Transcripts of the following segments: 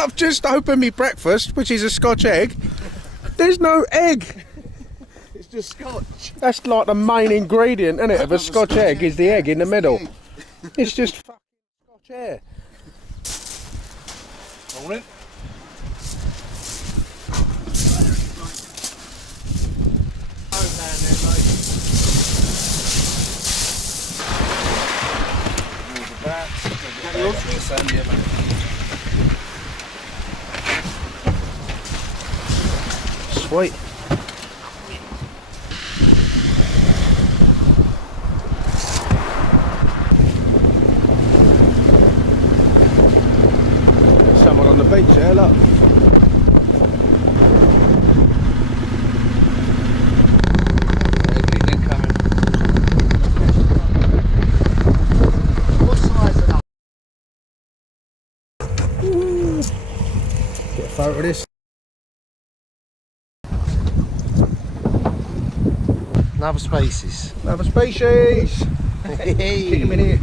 I've just opened me breakfast, which is a Scotch egg. There's no egg. It's just Scotch. That's like the main ingredient, isn't it, of a Scotch egg, is the egg in the middle. It's just fucking Scotch air. Morning. Sweet. Someone on the beach there, look. What size are that? Get a photo of this. Another species. Another species! Hey. Kick him in here.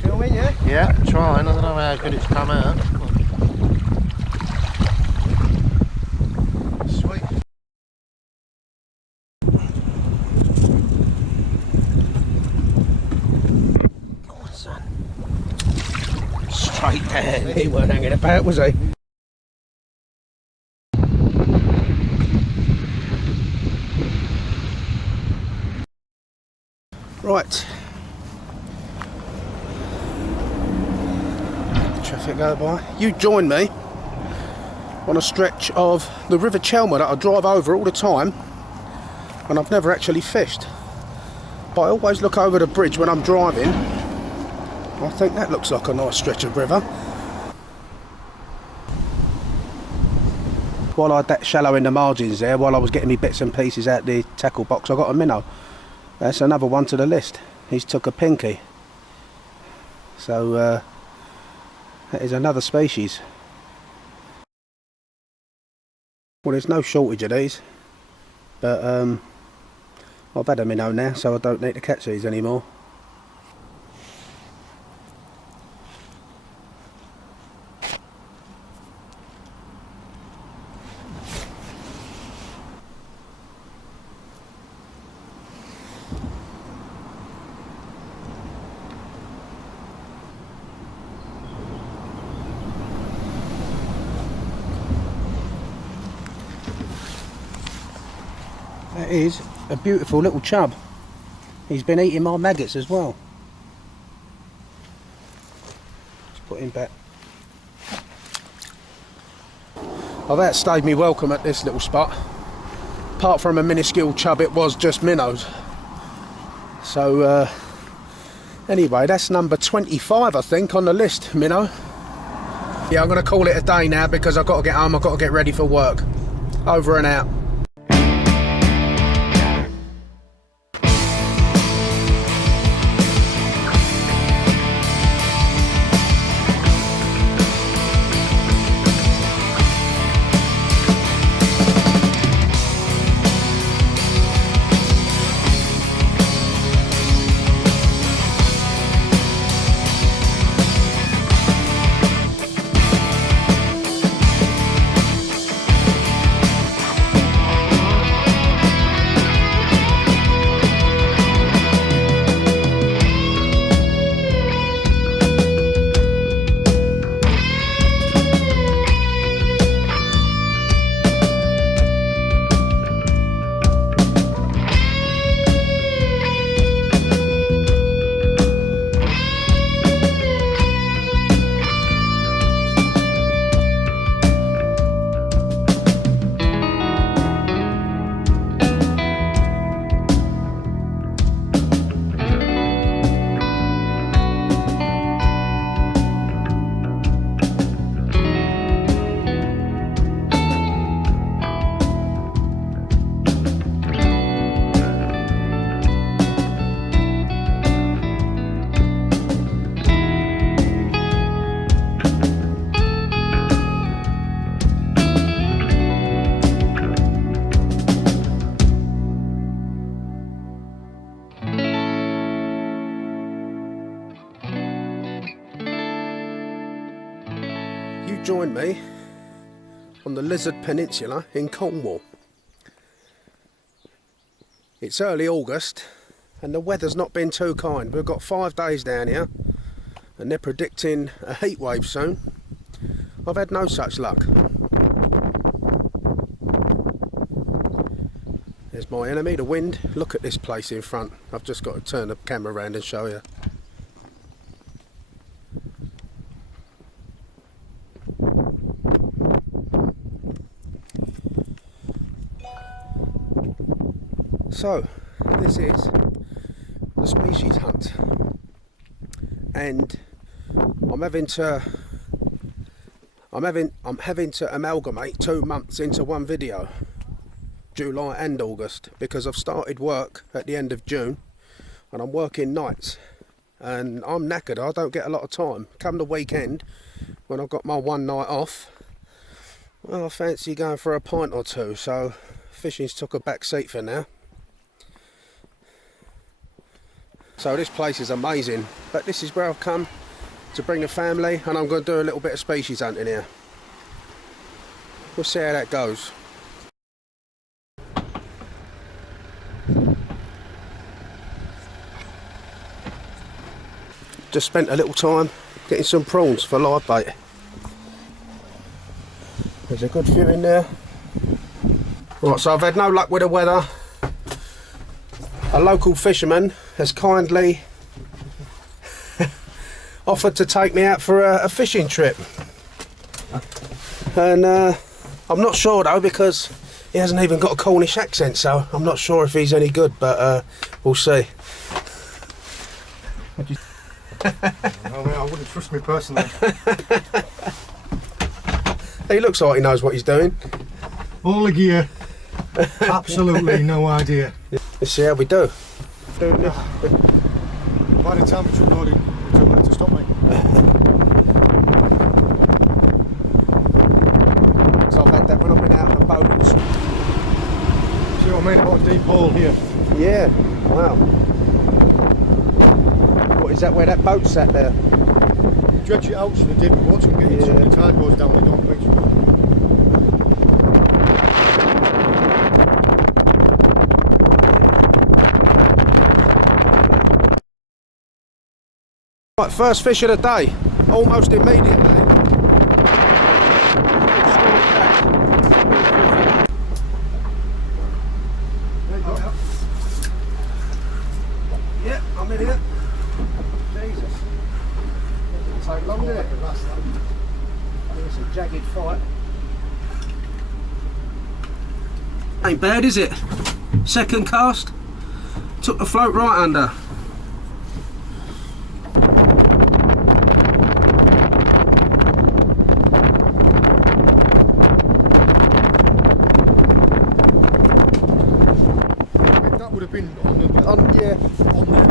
Filming, yeah? Yeah, trying. I don't know how good it's come out. Sweet. Go on, son. Straight down. He weren't hanging about, was he? Right. Traffic go by. You join me on a stretch of the River Chelmer that I drive over all the time, and I've never actually fished. But I always look over the bridge when I'm driving. I think that looks like a nice stretch of river. While I had that shallow in the margins there, while I was getting me bits and pieces out the tackle box, I got a minnow. That's another one to the list. He's took a pinky. So that is another species. Well, there's no shortage of these, but I've had a minnow now, so I don't need to catch these anymore. That is a beautiful little chub. He's been eating my maggots as well. Let's put him back. I've outstayed me welcome at this little spot. Apart from a minuscule chub, it was just minnows. So anyway, that's number 25 I think on the list, minnow. Yeah, I'm going to call it a day now because I've got to get home, I've got to get ready for work. Over and out. You joined me on the Lizard Peninsula in Cornwall. It's early August and the weather's not been too kind. We've got 5 days down here and they're predicting a heat wave soon. I've had no such luck. There's my enemy, the wind. Look at this place in front. I've just got to turn the camera around and show you. So, this is the species hunt, and I'm having to amalgamate 2 months into one video, July and August, because I've started work at the end of June and I'm working nights and I'm knackered. I don't get a lot of time. Come the weekend when I've got my one night off, well, I fancy going for a pint or two, so fishing's took a back seat for now. So this place is amazing, but this is where I've come to bring the family, and I'm going to do a little bit of species hunting here. We'll see how that goes. Just spent a little time getting some prawns for live bait. There's a good few in there. Right, so I've had no luck with the weather. A local fisherman has kindly offered to take me out for a fishing trip, and I'm not sure though, because he hasn't even got a Cornish accent, so I'm not sure if he's any good, but we'll see. I wouldn't trust me personally. He looks like he knows what he's doing. All the gear, absolutely no idea. Let's see how we do. By the time we took loading, it too late to stop me. So I've had that when I've been out on a boat. See what I mean about a deep hole here? Yeah, wow. What is that, where that boat sat there? You dredge it out so the deep water can get in, so when the tide goes down, they don't reach. Right, first fish of the day, almost immediately. Yeah, I'm in here. Jesus. Doesn't take long, did it? It's a jagged fight. Ain't bad, is it? Second cast. Took the float right under. Been on the Yeah. On there.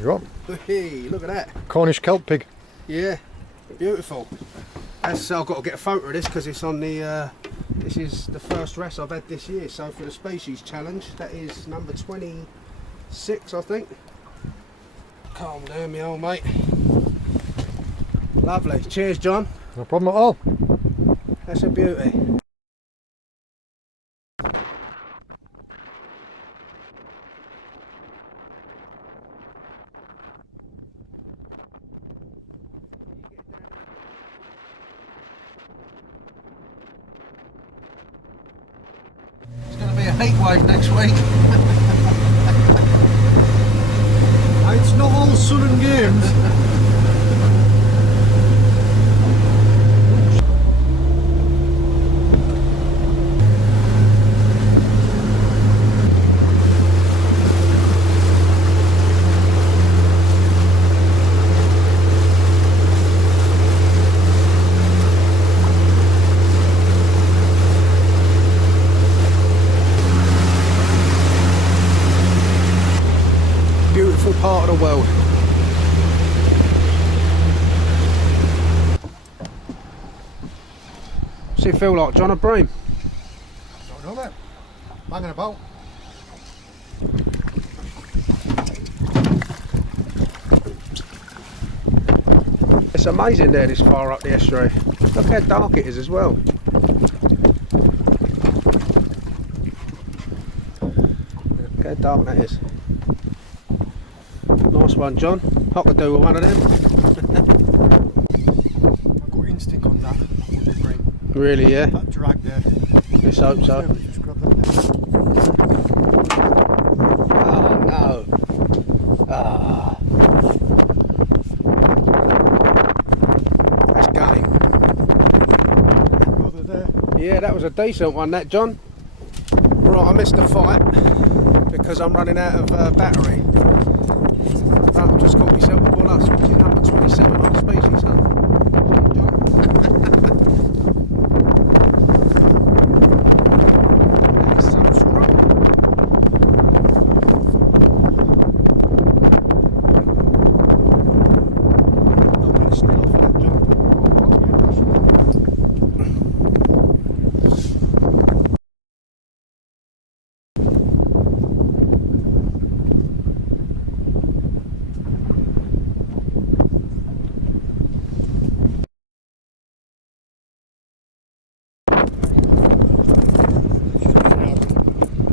You're on. Hey, look at that. Cornish kelp pig. Yeah, beautiful. That's, I've got to get a photo of this because it's on the, this is the first wrasse I've had this year. So for the species challenge, that is number 26, I think. Calm down, me old mate. Lovely. Cheers, John. No problem at all. That's a beauty. heat wave next week. It's not all sun and games. Beautiful part of the world. What's it feel like, John? A bream? Don't know, mate. Banging about. It's amazing there this far up the estuary. Look how dark it is as well. Look how dark that is. Nice one, John. I could do with one of them. I've got instinct on that. With the bream. Really, yeah? That drag there. Let's hope so. Just grab that there. Oh no. Ah. That's game. Brother there. Yeah, that was a decent one, that, John. Right, I missed the fight because I'm running out of battery. I've just caught myself a Ballan Wrasse, which is number 27 on the species hunt. That is so strong. I'll get a snell off that, John.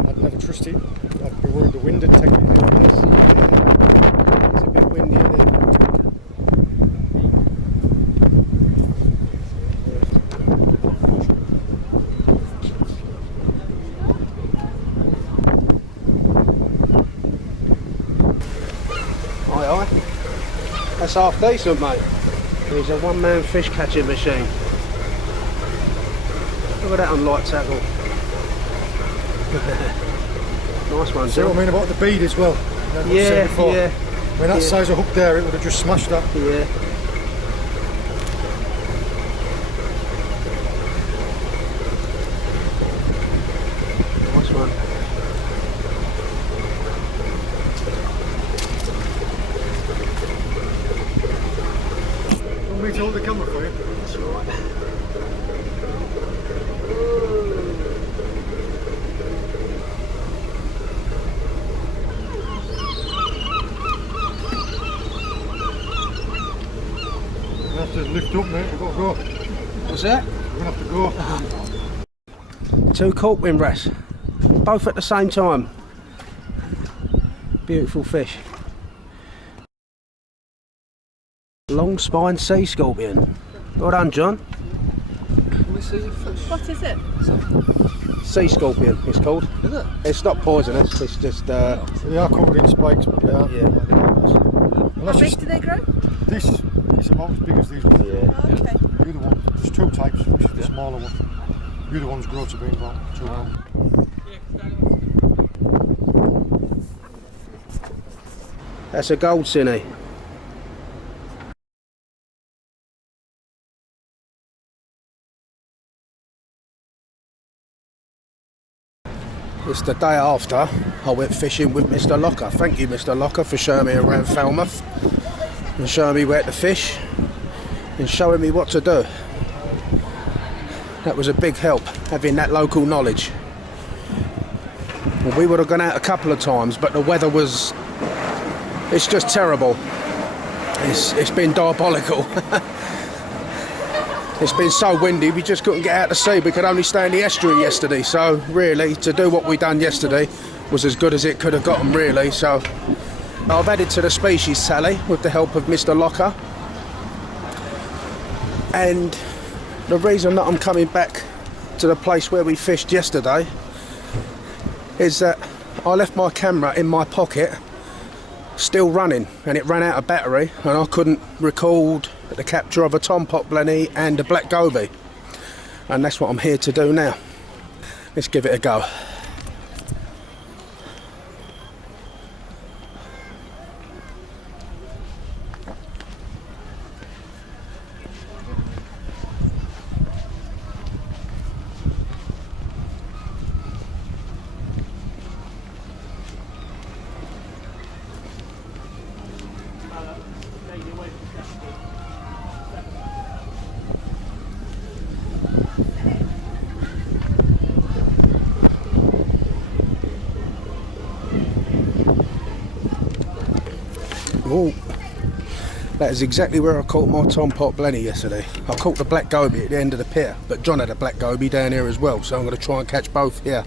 I'd never trust it. I'd be worried the wind would take it. It's a bit windy, isn't it? Aye, aye. That's half decent, mate. There's a one-man fish catching machine. Look at that on light tackle. Nice one, See what I John. mean about the bead as well? Like I said before. Yeah. When that Yeah. size of hook there, it would have just smashed that. Yeah. Nice one. Want me to hold the camera for you? That's all right. You have to lift up, mate. We've got to go. What's that? We're going to have to go. Two Corkwing Wrasse, both at the same time. Beautiful fish. Long spine sea scorpion. Well done, John. What is it? Sea scorpion, it's called. Is it? It's not poisonous. It's just. They are covered in spikes, but they are. Yeah. How big do they grow? This is about as big as these ones. Yeah. Oh, okay. The other one, there's two types, which is the smaller one. The other ones grow to be about 2 pounds. That's a gold cine. It's the day after I went fishing with Mr. Locker. Thank you, Mr. Locker, for showing me around Falmouth and showing me where to fish and showing me what to do. That was a big help, having that local knowledge. Well, we would have gone out a couple of times, but the weather was... it's just terrible. It's been diabolical. It's been so windy, we just couldn't get out to sea. We could only stay in the estuary yesterday, so really, to do what we done yesterday was as good as it could have gotten, really. So I've added to the species tally with the help of Mr. Locker. And the reason that I'm coming back to the place where we fished yesterday is that I left my camera in my pocket, still running, and it ran out of battery, and I couldn't record the capture of a tom-pot blenny and a black goby. And that's what I'm here to do now. Let's give it a go. Oh, that is exactly where I caught my tom-pot blenny yesterday. I caught the black goby at the end of the pier, but John had a black goby down here as well, so I'm going to try and catch both here.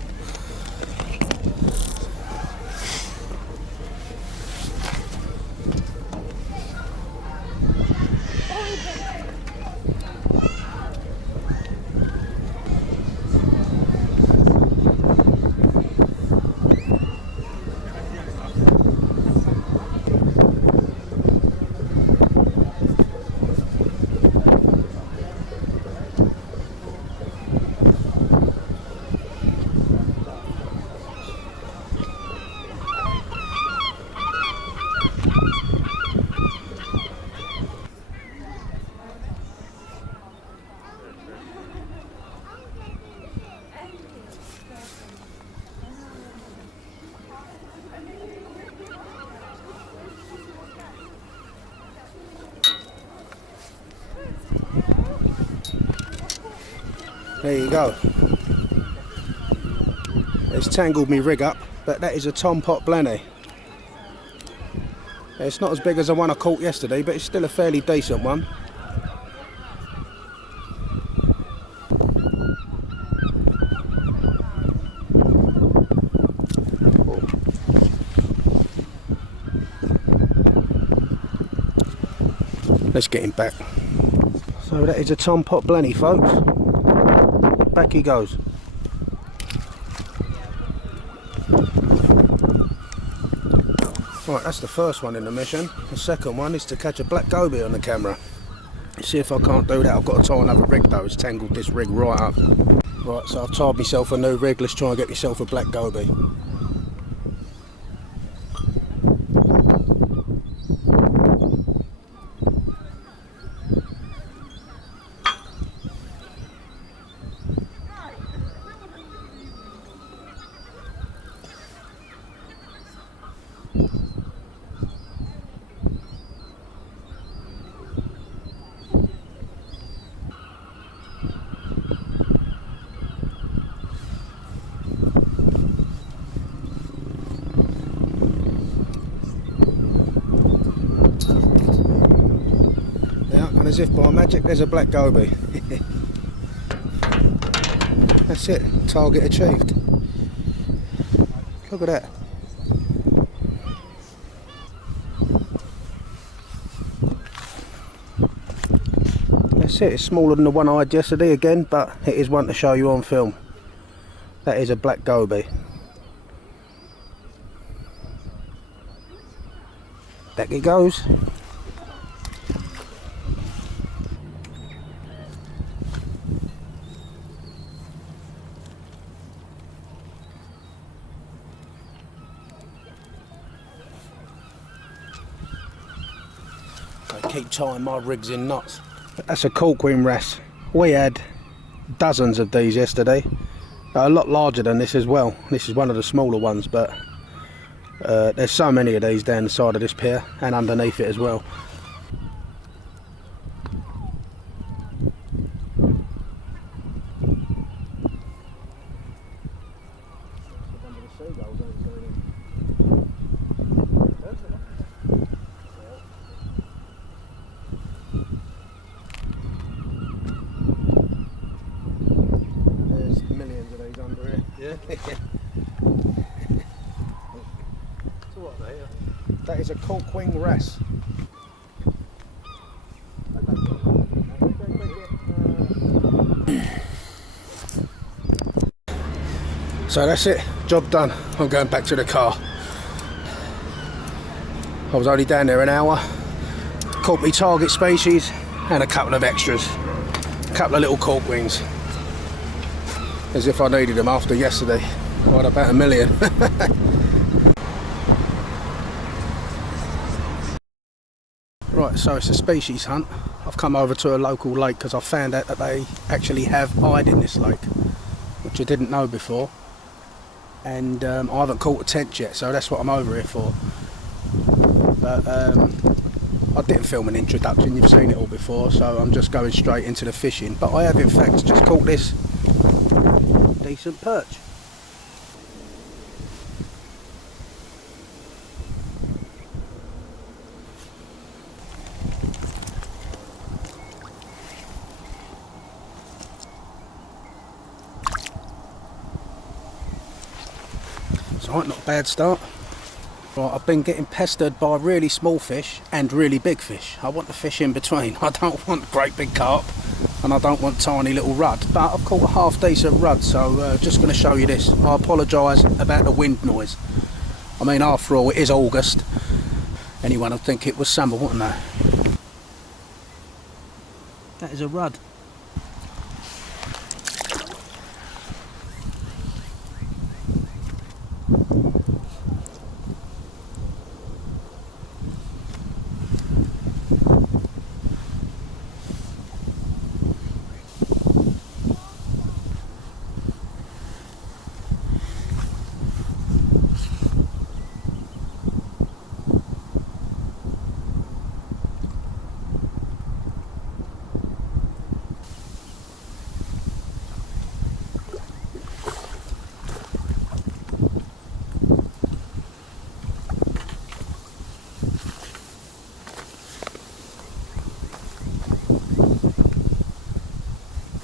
There you go. It's tangled me rig up, but that is a tom-pot blenny. It's not as big as the one I caught yesterday, but it's still a fairly decent one. Let's get him back. So that is a tom-pot blenny, folks. Back he goes. Right, that's the first one in the mission. The second one is to catch a black goby on the camera. See if I can't do that. I've got to tie another rig though. It's tangled this rig right up. Right, so I've tied myself a new rig. Let's try and get myself a black goby. As if by magic there's a black goby. That's it, target achieved. Look at that. That's it, it's smaller than the one I had yesterday again, but it is one to show you on film. That is a black goby. Back it goes. Keep tying my rigs in knots. That's a Corkwing Wrasse. We had dozens of these yesterday. A lot larger than this as well. This is one of the smaller ones, but there's so many of these down the side of this pier and underneath it as well. That is a Corkwing Wrasse. So that's it, job done. I'm going back to the car. I was only down there an hour. Caught me target species and a couple of extras. A couple of little corkwings. As if I needed them after yesterday. I had about 1 million. Right, so it's a species hunt. I've come over to a local lake because I found out that they actually have hide in this lake, which I didn't know before. And I haven't caught a tench yet, so that's what I'm over here for. But I didn't film an introduction, you've seen it all before, so I'm just going straight into the fishing. But I have in fact just caught this decent perch. Right, not a bad start. Right, I've been getting pestered by really small fish and really big fish. I want the fish in between. I don't want great big carp and I don't want tiny little rudd, but I've caught a half decent rudd, so just going to show you this. I apologise about the wind noise. I mean, after all, it is August. Anyone would think it was summer, wouldn't they? That is a rudd.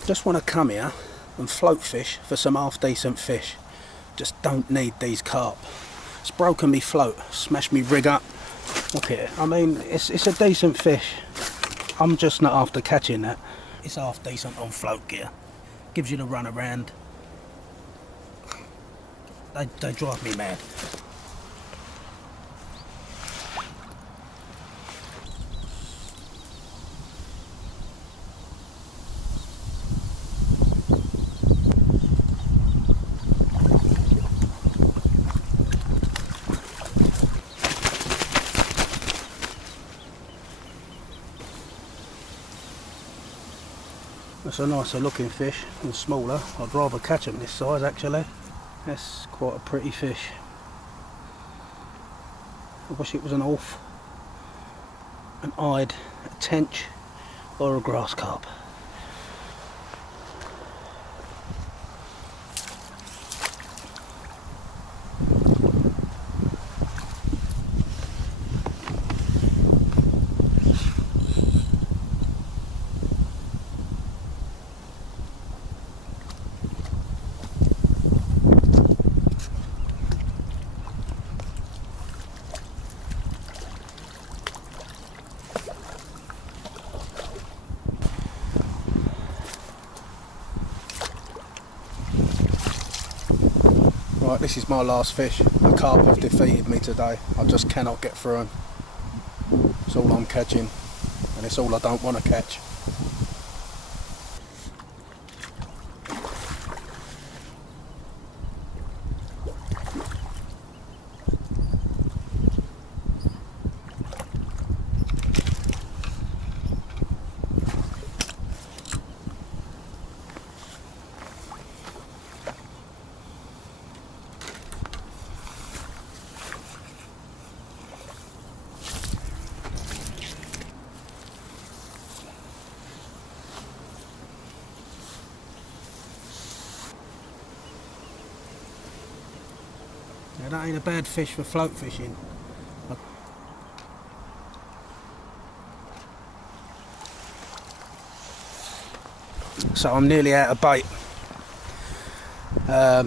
Just want to come here and float fish for some half decent fish. Just don't need these carp. It's broken me float, smashed me rig up. Look at it. I mean, it's a decent fish. I'm just not after catching that. It's half decent on float gear. Gives you the run around. They drive me mad. That's a nicer looking fish and smaller. I'd rather catch them this size actually. That's quite a pretty fish. I wish it was an orf, an eyed, a tench or a grass carp. Right, this is my last fish. The carp have defeated me today. I just cannot get through them. It's all I'm catching, and it's all I don't want to catch. Now that ain't a bad fish for float fishing. So I'm nearly out of bait.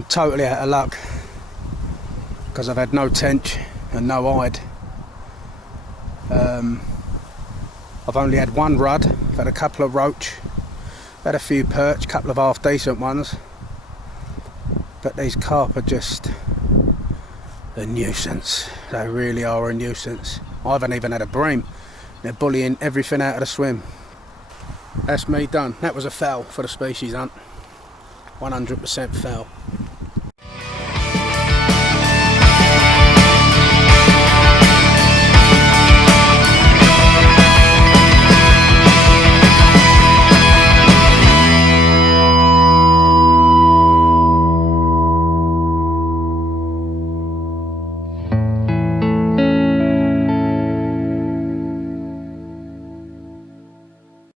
Totally out of luck. Because I've had no tench and no hide. I've only had one rudd, I've had a couple of roach, had a few perch, a couple of half decent ones. But these carp are just A nuisance. They really are a nuisance. I haven't even had a bream. They're bullying everything out of the swim. That's me done. That was a foul for the species hunt. 100% foul.